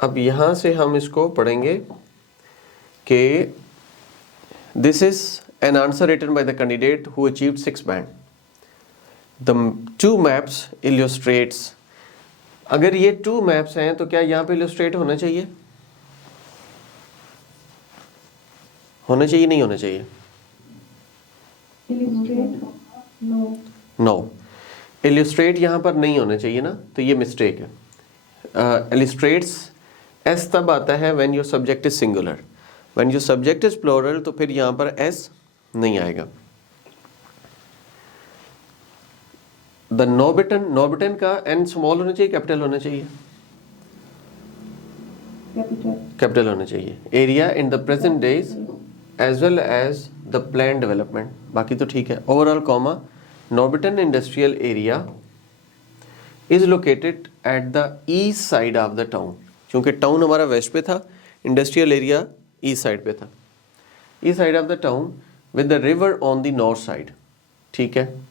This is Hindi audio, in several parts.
अब यहाँ से हम इसको पढ़ेंगे कि this is an answer written by the candidate who achieved 6 band. The 2 maps illustrates. अगर ये 2 मैप्स हैं तो क्या यहाँ पे इलस्ट्रेट होना चाहिए? होना चाहिए नहीं होना चाहिए? नो, इलस्ट्रेट यहाँ पर नहीं होना चाहिए ना, तो ये मिस्टेक है। इलस्ट्रेट्स एस तब आता है when your subject is singular, when your subject is plural तो फिर यहाँ पर एस नहीं आएगा। द नॉर्बिटन, नॉर्बिटन का एन स्मॉल होना चाहिए कैपिटल होना चाहिए? कैपिटल होना चाहिए। Area in the present days as well as the plan development, बाकी तो ठीक है। Overall comma, Norbiton industrial area is located at the east side of the town, क्योंकि टाउन हमारा वेस्ट पे था, इंडस्ट्रियल एरिया ईस्ट साइड पे था। East side of the town with the river on the north side, ठीक है,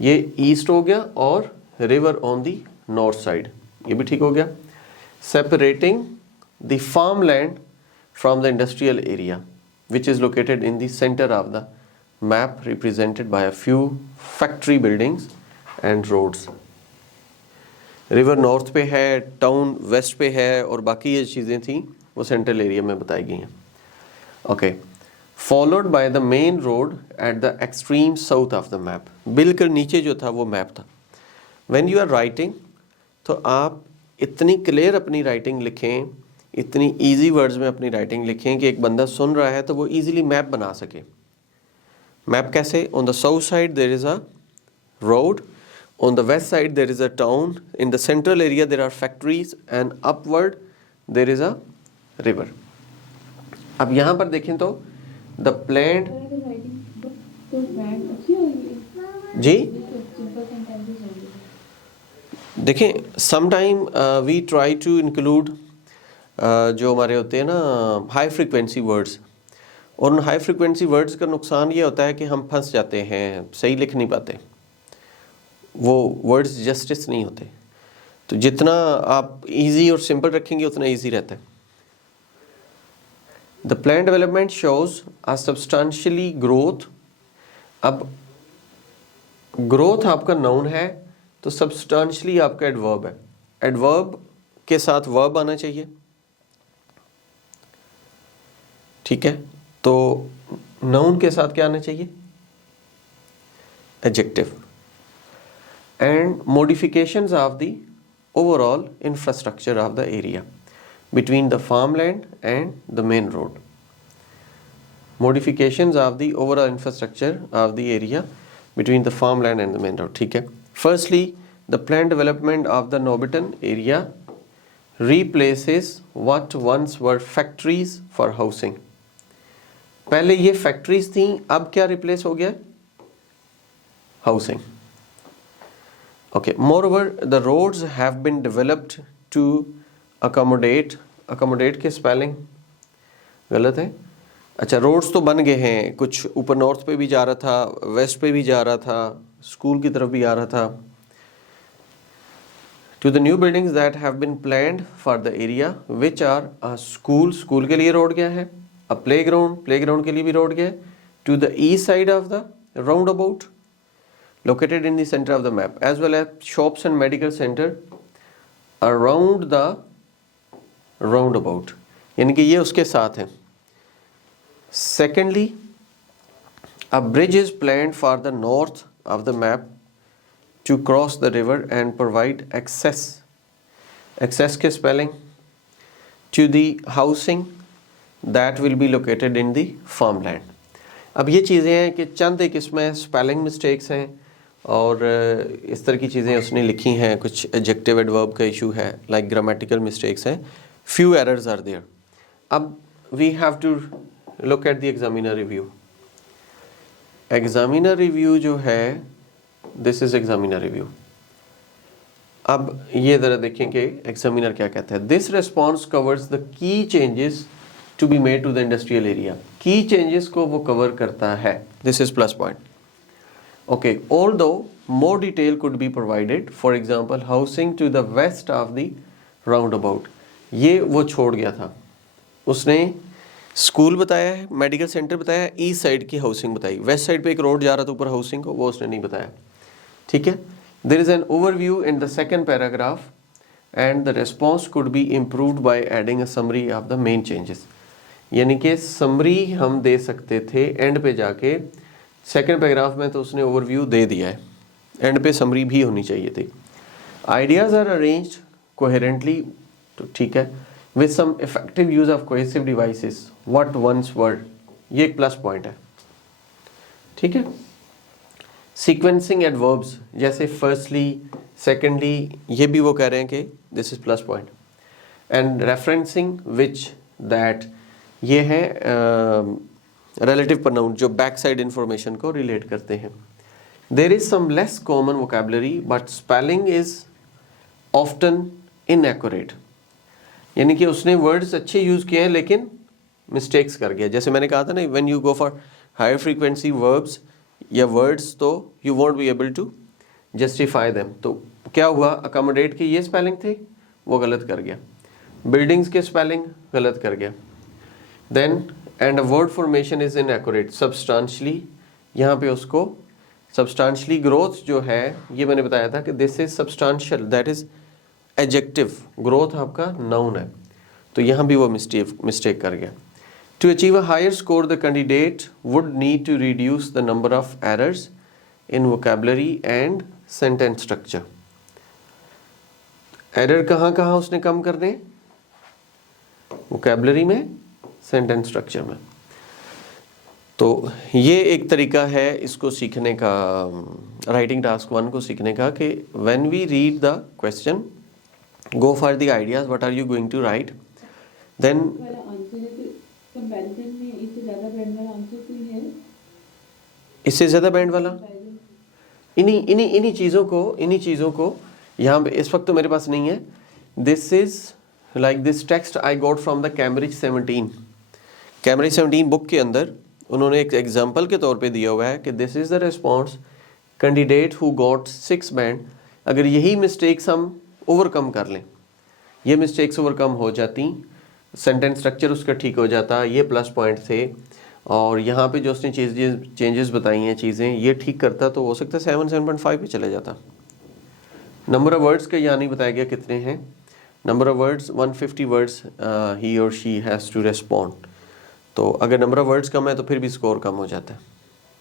ये ईस्ट हो गया और river on the north side, ये भी ठीक हो गया। Separating the farm land from the industrial area which is located in the center of the map represented by a few factory buildings and roads. River north पे है, टाउन वेस्ट पे है और बाकी ये चीज़ें थी वो सेंट्रल एरिया में बताई गई हैं। Okay, followed by the main road at the extreme south of the map. बिल्कुल नीचे जो था वो मैप था। व्हेन यू आर राइटिंग तो आप इतनी क्लियर अपनी राइटिंग लिखें, इतनी इजी वर्ड्स में अपनी राइटिंग लिखें कि एक बंदा सुन रहा है तो वो इजीली मैप बना सके। मैप कैसे? On the south side there is a road, on the west side there is a town, in the central area there are factories and upward there is a river. अब यहाँ पर देखें तो द प्लान्ड जी देखें, sometime we try to include जो हमारे होते हैं ना हाई फ्रीक्वेंसी वर्ड्स, और उन हाई फ्रीक्वेंसी वर्ड्स का नुकसान ये होता है कि हम फंस जाते हैं, सही लिख नहीं पाते, वो वर्ड्स जस्टिस नहीं होते। तो जितना आप इजी और सिंपल रखेंगे उतना इजी रहता है। The plan development shows a substantially growth. अब ग्रोथ आपका नाउन है तो सब्सटेंशियली आपका एडवर्ब है, एडवर्ब के साथ वर्ब आना चाहिए, ठीक है। तो नाउन के साथ क्या आना चाहिए? Adjective. And modifications of the overall infrastructure of the area between the farmland and the main road. Modifications of the overall infrastructure of the area between the farmland and the main road, ठीक है। Firstly the plan development of the Norbiton area replaces what once were factories for housing। पहले ये फैक्ट्रीज थी, अब क्या रिप्लेस हो गया? Housing. Okay, moreover the roads have been developed to accommodate, accommodate के स्पेलिंग गलत है। अच्छा, रोड्स तो बन गए हैं, कुछ ऊपर नॉर्थ पे भी जा रहा था, वेस्ट पे भी जा रहा था, स्कूल की तरफ भी आ रहा था। To the new buildings that have been planned for the area, which are a school, school के लिए रोड गया है, a playground, playground के लिए भी रोड गया है, to the east side of the roundabout, located in the center of the map, as well as shops and medical center around the roundabout, यानी कि ये उसके साथ है। Secondly, a bridge is planned for the north of the map to cross the river and provide access, access के spelling, to the housing that will be located in the farmland। अब ये चीज़ें हैं कि चंद एक इसमें स्पेलिंग मिस्टेक्स हैं और इस तरह की चीज़ें उसने लिखी हैं, कुछ एडजेक्टिव एडवर्ब का इशू है, लाइक ग्रामेटिकल मिस्टेक्स हैं, few errors are there। अब we have to look at the examiner review। Examiner review जो है, दिस इज एग्जामिनर रिव्यू। अब ये ज़रा देखें कि एग्जामिनर क्या कहता है। This response covers the key changes to be made to the industrial area. Key changes को वो कवर करता है, दिस is plus point. Okay, although more detail could be provided, for example housing to the west of the roundabout. ये वो छोड़ गया था, उसने स्कूल बताया है, मेडिकल सेंटर बताया, ईस्ट साइड की हाउसिंग बताई, वेस्ट साइड पे एक रोड जा रहा था ऊपर हाउसिंग को, वो उसने नहीं बताया। ठीक है, there is an overview in the second paragraph and the response could be improved by adding a summary of the main changes. यानी कि समरी हम दे सकते थे एंड पे जाके, सेकंड पैराग्राफ में तो उसने ओवरव्यू दे दिया है, एंड पे समरी भी होनी चाहिए थी। आइडियाज आर अरेंज्ड कोहेरेंटली, तो ठीक है, with some effective use of cohesive devices what once were, ये एक प्लस पॉइंट है। ठीक है, सीक्वेंसिंग एडवर्ब्स जैसे फर्स्टली, सेकेंडली, ये भी वो कह रहे हैं कि this is plus point. And referencing which, that, ये है रिलेटिव प्रोनाउन जो बैक साइड इंफॉर्मेशन को रिलेट करते हैं। There is some less common vocabulary but spelling is often inaccurate, यानी कि उसने वर्ड्स अच्छे यूज किए हैं लेकिन मिस्टेक्स कर गया। जैसे मैंने कहा था ना, when you go for higher frequency verbs या वर्ड्स, तो you won't be able to justify them. तो क्या हुआ, अकोमोडेट की ये स्पेलिंग थी, वो गलत कर गया, बिल्डिंग्स के स्पेलिंग गलत कर गया। Then and a word formation is inaccurate, substantially, यहाँ पे उसको सब्सटेंशियली ग्रोथ जो है, ये मैंने बताया था कि this is substantial, that is adjective, growth आपका नाउन है, तो यहाँ भी वो मिस्टेक कर गया। To achieve a higher score the candidate would need to reduce the number of errors in vocabulary and sentence structure. Error कहाँ कहाँ उसने कम करने, वोकैबुलरी में, सेंटेंस स्ट्रक्चर में। तो ये एक तरीका है इसको सीखने का, राइटिंग टास्क 1 को सीखने का, कि when we read the question, go for the ideas, what are you going to write, then इससे ज़्यादा बैंड वाला, इन्हीं चीज़ों को यहाँ पे इस वक्त तो मेरे पास नहीं है। दिस is like this text I got from the Cambridge 17 book के अंदर उन्होंने एक एग्जाम्पल के तौर पे दिया हुआ है कि this is the response candidate who got 6 band. अगर यही मिस्टेक्स हम ओवरकम कर लें, ये मिस्टेक्स ओवरकम हो जाती, सेंटेंस स्ट्रक्चर उसका ठीक हो जाता, ये प्लस पॉइंट थे, और यहाँ पे जो उसने चेंजेस बताई हैं चीज़ें, ये ठीक करता, तो हो सकता है 7.5 पे चले जाता। नंबर ऑफ वर्ड्स का यहाँ नहीं बताया गया कितने हैं, नंबर ऑफ वर्ड्स 150 वर्ड्स ही और शी हैज़ टू रेस्पॉन्ड। तो अगर नंबर ऑफ वर्ड्स कम है तो फिर भी स्कोर कम हो जाता है।